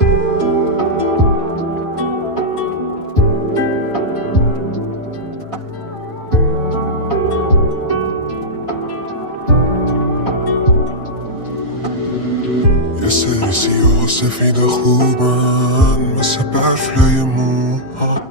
یه سری سیاه و سفید خوبن، مثل برف لای موهات،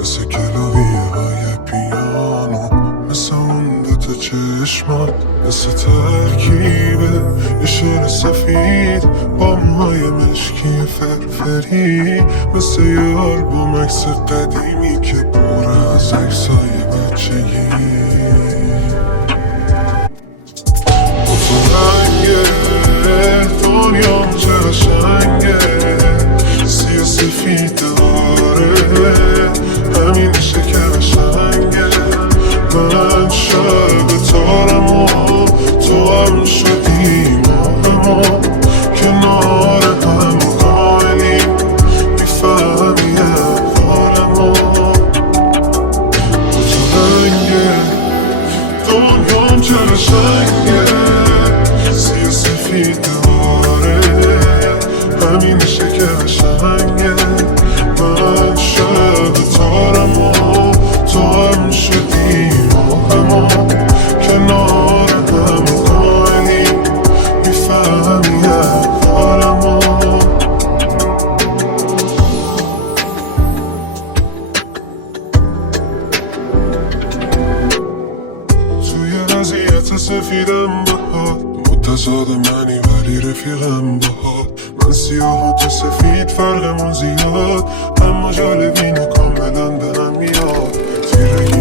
مثل کلاویه های پیانو، مثل اون دوتا چشمات، مثل ترکیبه یه شعر سفید با موهای مشکی فرفری، مثل یه آلبوم عکس قدیمی که پر از عکسای بچگی. دنیام چه قشنگه، سیاه سفید داره، همینشه که قشنگه. من شب تارم و تو هم شدی ماهمو، کنار هم قایلیم میفهمی احوالمو. با تو رنگه دنیام چه قشنگه، سیاه سفید داره، همینشه که قشنگه. من شب تارم و تو هم شدی ماهمو، کنار هم قایلیم میفهمی احوالمو. توی وضعیت سفیدم باهات، متضاد منی ولی رفیقم باهات. من سیاه و تو سفید فرقمون زیاد، اما جالبین و کاملا به هم میاد. تیره